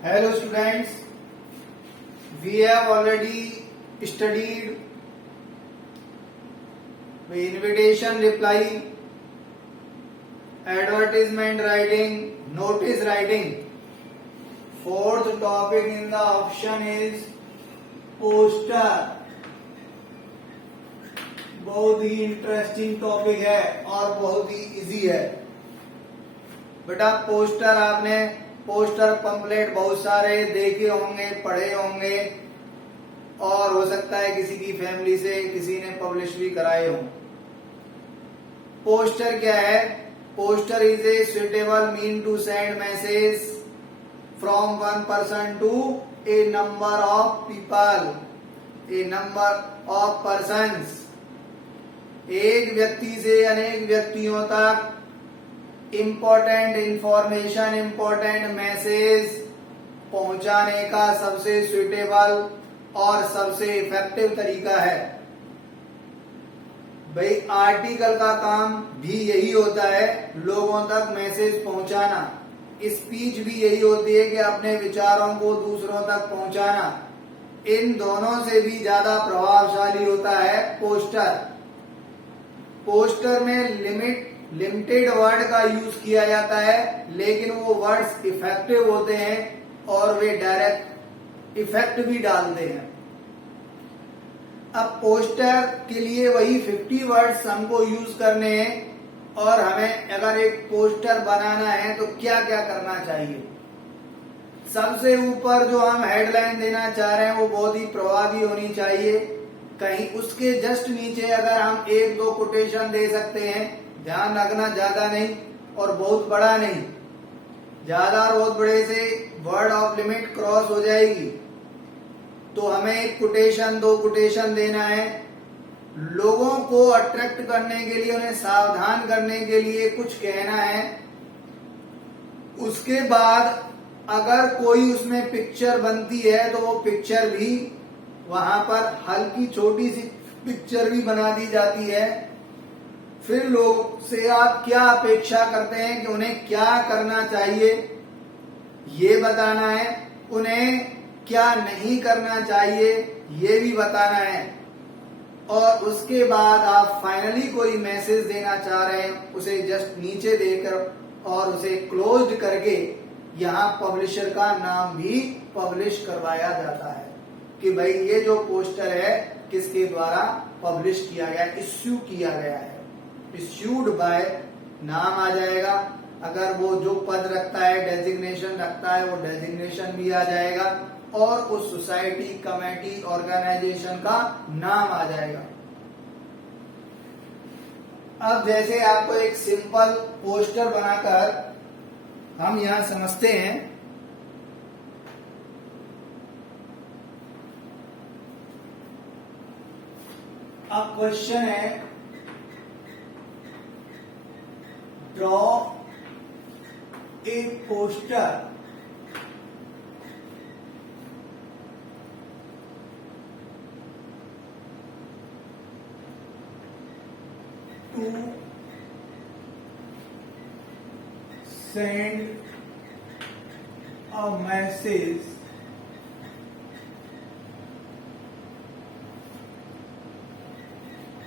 Hello students, we have already studied the invitation reply, advertisement writing, notice writing. Fourth topic in the option is poster. बहुत ही interesting topic है और बहुत ही easy है बेटा। Poster pamphlet बहुत सारे देखे होंगे, पढ़े होंगे और हो सकता है किसी की फैमिली से किसी ने पब्लिश भी कराए हो। पोस्टर क्या है? Poster is a suitable mean to send message from one person to a number of people, a number of persons. एक व्यक्ति से अनेक व्यक्तियों तक इम्पोर्टेंट इंफॉर्मेशन, इम्पोर्टेंट मैसेज पहुंचाने का सबसे सुटेबल और सबसे इफेक्टिव तरीका है। भाई आर्टिकल का काम भी यही होता है, लोगों तक मैसेज पहुंचाना। स्पीच भी यही होती है कि अपने विचारों को दूसरों तक पहुंचाना। इन दोनों से भी ज्यादा प्रभावशाली होता है पोस्टर। पोस्टर में लिमिटेड वर्ड का यूज किया जाता है, लेकिन वो वर्ड्स इफेक्टिव होते हैं और वे डायरेक्ट इफेक्ट भी डालते हैं। अब पोस्टर के लिए वही 50 वर्ड्स हमको यूज करने हैं और हमें अगर एक पोस्टर बनाना है तो क्या क्या करना चाहिए। सबसे ऊपर जो हम हेडलाइन देना चाह रहे हैं वो बहुत ही प्रभावी होनी चाहिए। कहीं उसके जस्ट नीचे अगर हम एक दो कोटेशन दे सकते हैं, ध्यान रखना ज्यादा नहीं और बहुत बड़ा नहीं। ज्यादा और बहुत बड़े से वर्ड ऑफ लिमिट क्रॉस हो जाएगी। तो हमें एक कोटेशन, दो कोटेशन देना है। लोगों को अट्रैक्ट करने के लिए, उन्हें सावधान करने के लिए कुछ कहना है। उसके बाद अगर कोई उसमें पिक्चर बनती है तो वो पिक्चर भी वहां पर हल्की छोटी सी पिक्चर भी बना दी जाती है। फिर लोग से आप क्या अपेक्षा करते हैं कि उन्हें क्या करना चाहिए ये बताना है, उन्हें क्या नहीं करना चाहिए ये भी बताना है। और उसके बाद आप फाइनली कोई मैसेज देना चाह रहे हैं, उसे जस्ट नीचे देकर और उसे क्लोज करके यहाँ पब्लिशर का नाम भी पब्लिश करवाया जाता है कि भाई ये जो पोस्टर है किसके द्वारा पब्लिश किया गया, इश्यू किया गया है। इश्यूड बाय नाम आ जाएगा। अगर वो जो पद रखता है, डेजिग्नेशन रखता है, वो डेजिग्नेशन भी आ जाएगा और उस सोसाइटी, कमेटी, ऑर्गेनाइजेशन का नाम आ जाएगा। अब जैसे आपको एक सिंपल पोस्टर बनाकर हम यहां समझते हैं। अब क्वेश्चन है, draw a poster to send a message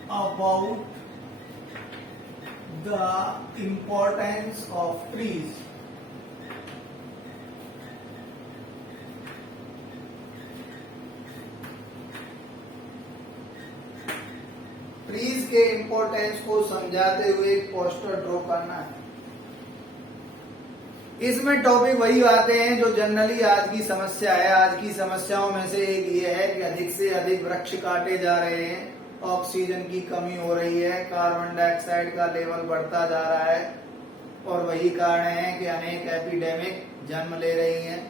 about the importance of trees. Trees के इंपॉर्टेंस को समझाते हुए एक पोस्टर ड्रॉ करना है। इसमें टॉपिक वही आते हैं जो जनरली आज की समस्या है। आज की समस्याओं में से एक ये है कि अधिक से अधिक वृक्ष काटे जा रहे हैं, ऑक्सीजन की कमी हो रही है, कार्बन डाइऑक्साइड का लेवल बढ़ता जा रहा है और वही कारण है कि अनेक एपिडेमिक जन्म ले रही हैं।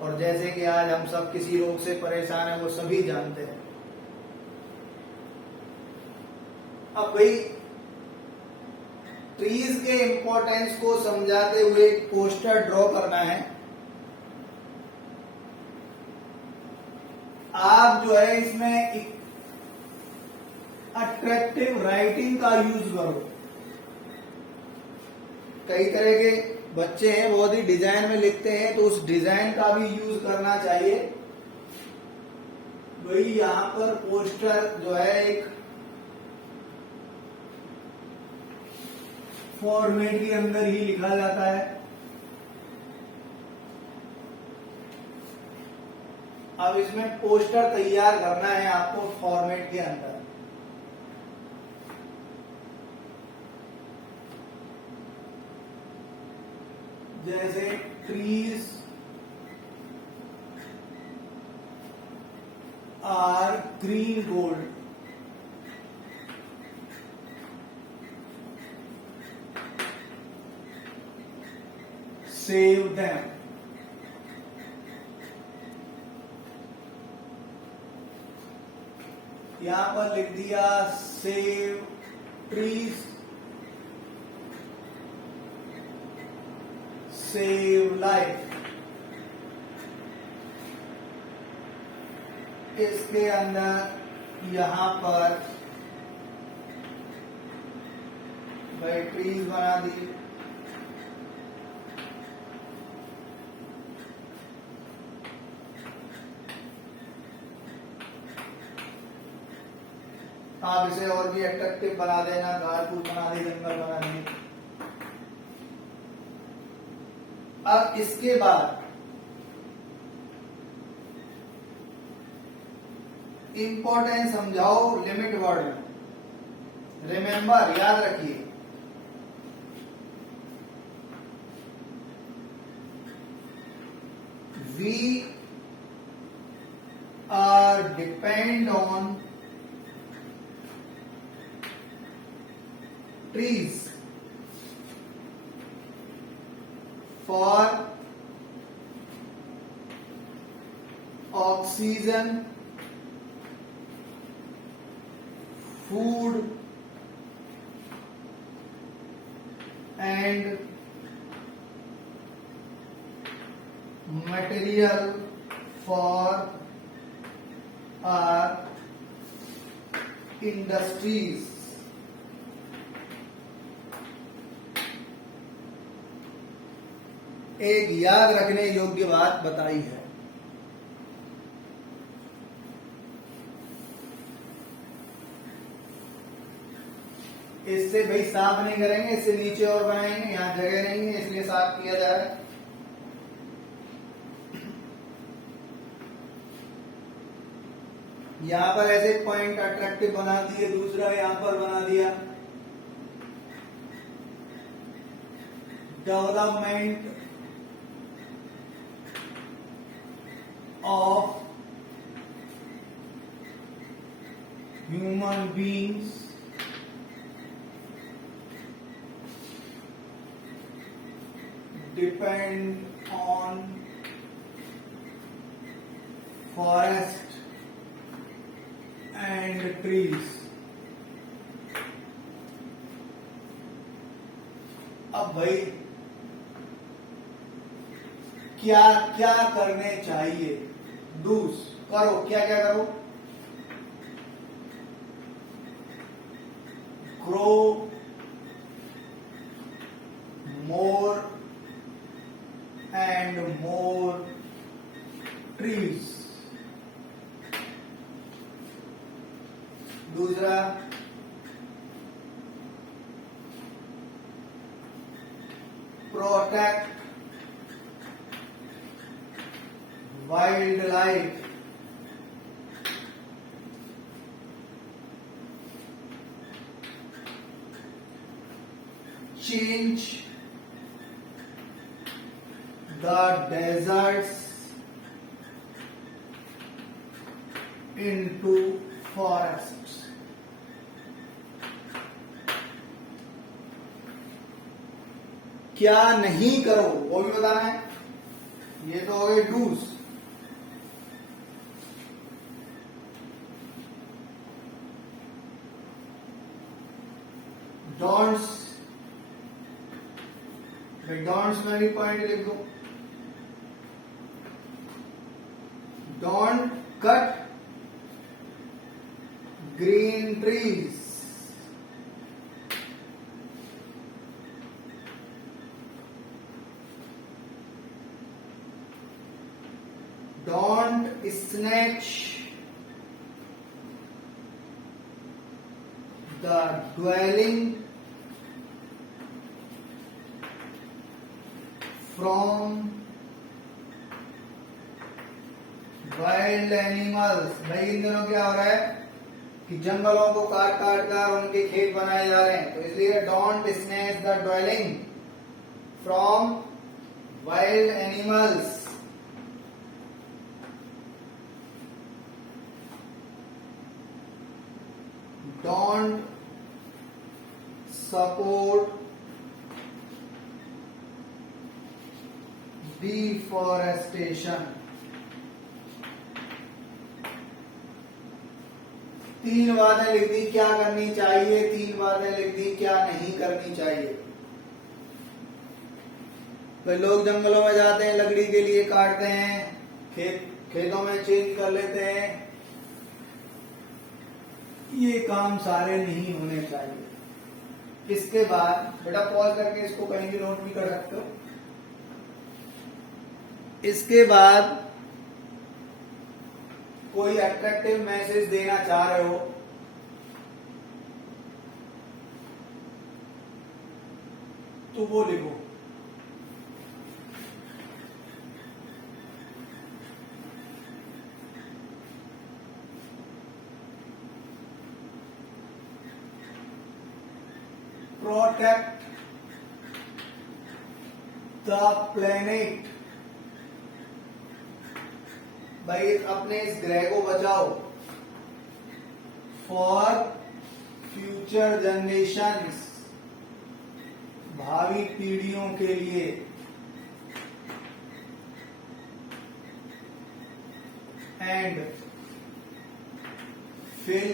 और जैसे कि आज हम सब किसी रोग से परेशान हैं वो सभी जानते हैं। अब भाई ट्रीज के इंपॉर्टेंस को समझाते हुए एक पोस्टर ड्रॉ करना है। आप जो है इसमें अट्रैक्टिव राइटिंग का यूज करो। कई तरह के बच्चे हैं बहुत ही डिजाइन में लिखते हैं, तो उस डिजाइन का भी यूज करना चाहिए। वही यहाँ पर पोस्टर जो है एक फॉर्मेट के अंदर ही लिखा जाता है। अब इसमें पोस्टर तैयार करना है आपको फॉर्मेट के अंदर। जैसे trees are green gold, save them. यहां पर लिख दिया सेव ट्रीज, सेव लाइफ। इसके अंदर यहां पर भाई ट्रीज बना दी, आप इसे और भी अट्रैक्टिव बना देना, घास फूस बना दे, जंगल बना दे। अब इसके बाद इंपॉर्टेंट समझाओ लिमिट वर्ड में। रिमेंबर, याद रखिए, we are depend on trees for oxygen, food and material for our industries। एक याद रखने योग्य बात बताई है। इससे भाई साफ नहीं करेंगे, इससे नीचे और बनाएंगे, यहां जगह नहीं है इसलिए साफ किया जा रहा है। यहां पर ऐसे पॉइंट अट्रैक्टिव बना दिए, दूसरा यहां पर बना दिया development of human beings depend on forest and trees। अब भाई क्या क्या करने चाहिए, डूस करो, क्या क्या करो, grow more and more trees. दूसरा, protect wild life. Change the deserts into forests. क्या नहीं करो वो भी बताना है। ये तो हो गए डूज। डॉन्ट्स, डॉन्ट्स में भी पॉइंट लिख दो। Don't cut green trees. Don't snatch the dwelling from wild animals. भाई इन दिनों क्या हो रहा है कि जंगलों को काट काट कर उनके खेत बनाए जा रहे हैं, तो इसलिए don't snatch the dwelling from wild animals. Don't support deforestation. 3 बातें लिख दी क्या करनी चाहिए, 3 बातें लिख दी क्या नहीं करनी चाहिए। तो लोग जंगलों में जाते हैं, लकड़ी के लिए काटते हैं, खेतों में चेंज कर लेते हैं। ये काम सारे नहीं होने चाहिए। इसके बाद बेटा पॉज करके इसको कहीं भी नोट भी कर सकते हो। इसके बाद कोई अट्रैक्टिव मैसेज देना चाह रहे हो तो वो लिखो। Protect the planet. भाई अपने इस ग्रह को बचाओ। फॉर फ्यूचर जनरेशंस, भावी पीढ़ियों के लिए। एंड फिल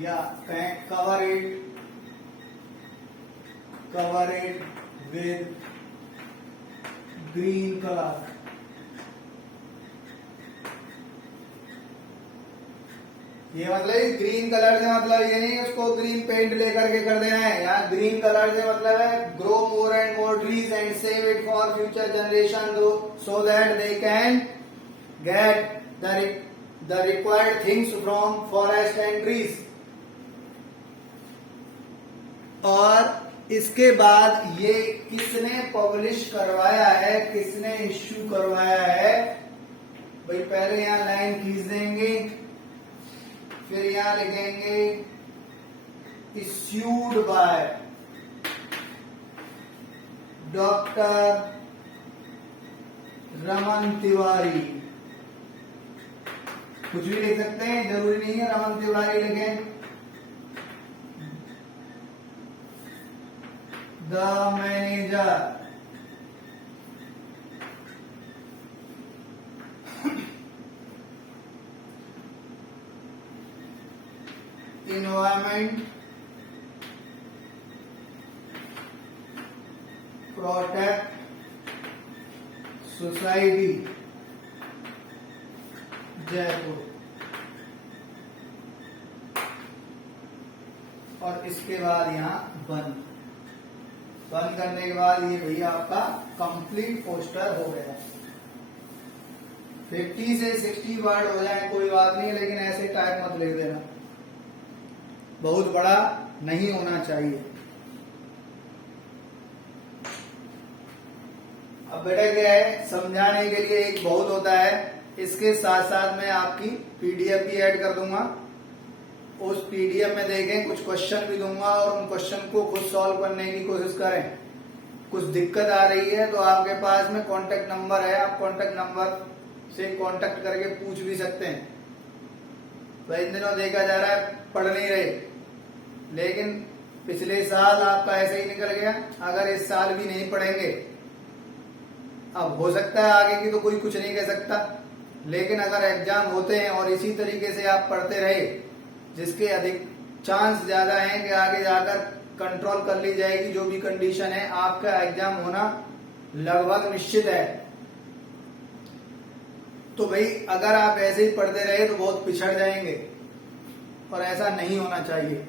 या cover it with green colour. ये मतलब ग्रीन कलर से मतलब ये नहीं उसको ग्रीन पेंट लेकर के कर देना है। यहाँ ग्रीन कलर से मतलब है grow more and more trees and save it for future generation so that they can get the required things from forest and trees. और इसके बाद ये किसने पब्लिश करवाया है, किसने इश्यू करवाया है। भाई पहले यहाँ लाइन खींच देंगे, फिर यहां लिखेंगे issued by doctor Raman Tiwari. कुछ भी लिख सकते हैं, जरूरी नहीं है रमन तिवारी लिखें। The manager environment protect society Jaipur. और इसके बाद यहाँ बंद करने के बाद ये भैया आपका कंप्लीट पोस्टर हो गया। 50 से 60 वर्ड हो जाए कोई बात नहीं, लेकिन ऐसे टाइप मत लिख देना, बहुत बड़ा नहीं होना चाहिए। अब बेटा क्या है, समझाने के लिए एक बहुत होता है। इसके साथ साथ मैं आपकी पीडीएफ भी ऐड कर दूंगा। उस पीडीएफ में देखें कुछ क्वेश्चन भी दूंगा और उन क्वेश्चन को खुद सॉल्व करने की कोशिश करें। कुछ दिक्कत आ रही है तो आपके पास में कांटेक्ट नंबर है, आप कांटेक्ट नंबर से कांटेक्ट करके पूछ भी सकते हैं। तो इन दिनों देखा जा रहा है पढ़ नहीं रहे, लेकिन पिछले साल आपका ऐसे ही निकल गया। अगर इस साल भी नहीं पढ़ेंगे, अब हो सकता है आगे की तो कोई कुछ नहीं कह सकता, लेकिन अगर एग्जाम होते हैं और इसी तरीके से आप पढ़ते रहे, जिसके अधिक चांस ज्यादा है कि आगे जाकर कंट्रोल कर ली जाएगी जो भी कंडीशन है, आपका एग्जाम होना लगभग निश्चित है। तो भाई अगर आप ऐसे ही पढ़ते रहे तो बहुत पिछड़ जाएंगे और ऐसा नहीं होना चाहिए।